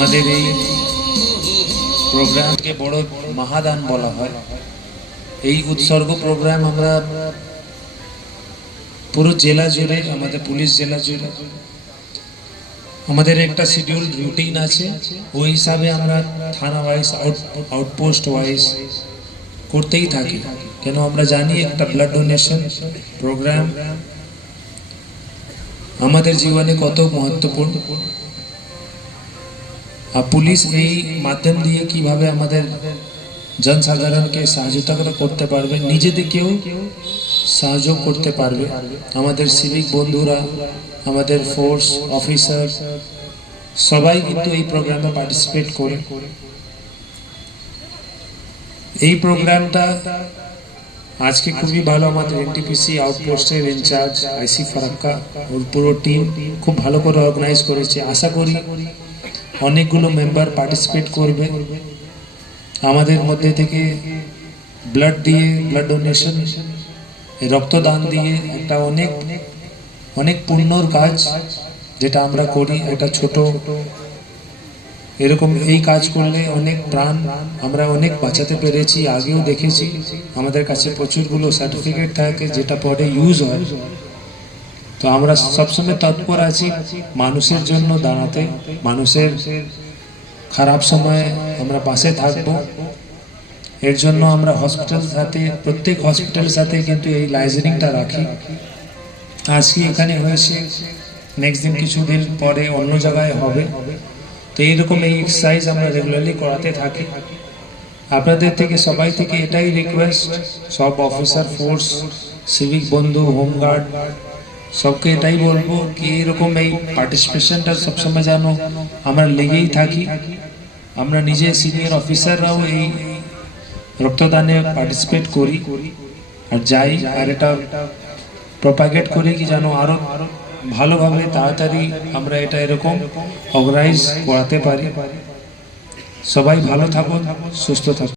আমাদের এই প্রোগ্রামকে বড় মহাদান বলা হয়। এই উৎসর্গ প্রোগ্রাম আমরা পুরো জেলা জুড়ে, আমাদের পুলিশ জেলা জুড়ে, আমাদের একটা শিডিউল রুটিন আছে। ওই হিসাবে আমরা থানা ওয়াইজ আউটপোস্ট ওয়াইজ করতেই থাকি। কেন আমরা জানি একটা ব্লাড ডোনেশন প্রোগ্রাম আমাদের জীবনে কত মহত্বপূর্ণ পুলিশ এই মাধ্যম দিয়ে কীভাবে আমাদের জনসাধারণকে সাহায্যতা করতে পারবে, নিজেদেরকেও সাহায্য করতে পারবে। আমাদের সিভিক বন্ধুরা, আমাদের ফোর্স অফিসার সবাই কিন্তু এই প্রোগ্রামে পার্টিসিপেট করে। এই প্রোগ্রামটা আজকে খুবই ভালো আমাদের এনটিপিসি আউটপোস্টের ইনচার্জ আইসি ফারাক্কা ওর পুরো টিম খুব ভালো করে অর্গানাইজ করেছে। আশা করি অনেকগুলো মেম্বার পার্টিসিপেট করবে। আমাদের মধ্যে থেকে ব্লাড দিয়ে ব্লাড ডোনেশন রক্তদান দিয়ে একটা অনেক অনেক পুণ্যর কাজ যেটা আমরা করি, একটা ছোট। এরকম এই কাজ করলে অনেক প্রাণ আমরা অনেক বাঁচাতে পেরেছি, আগেও দেখেছি। আমাদের কাছে প্রচুরগুলো সার্টিফিকেট থাকে, যেটা পরে ইউজ হয়। তো আমরা সবসময় তৎপর আছি মানুষের জন্য দাঁড়াতে, মানুষের খারাপ সময়ে আমরা পাশে থাকব। এর জন্য আমরা হসপিটাল সাথে, প্রত্যেক হসপিটালের সাথে কিন্তু এই লাইজেনিংটা রাখি। আজকে এখানে হয়েছে নেক্সট দিন কিছুদিন পরে অন্য জায়গায় হবে। তো এইরকম এই এক্সারসাইজ আমরা রেগুলারলি করাতে থাকি। আপনাদের থেকে, সবাই থেকে এটাই রিকোয়েস্ট সব অফিসার ফোর্স সিভিক বন্ধু হোমগার্ড সবকে এটাই বলব কি এরকম এই পার্টিসিপেশনটা সবসময় যেন আমরা লেগেই থাকি আমরা নিজে সিনিয়র অফিসাররাও এই রক্তদানে পার্টিসিপেট করি আর যাই আর এটা প্রপাগেট করি কি যেন আরও ভালোভাবে তাড়াতাড়ি আমরা এটা এরকম অর্গানাইজ করাতে পারি সবাই ভালো থাকুন সুস্থ থাকুন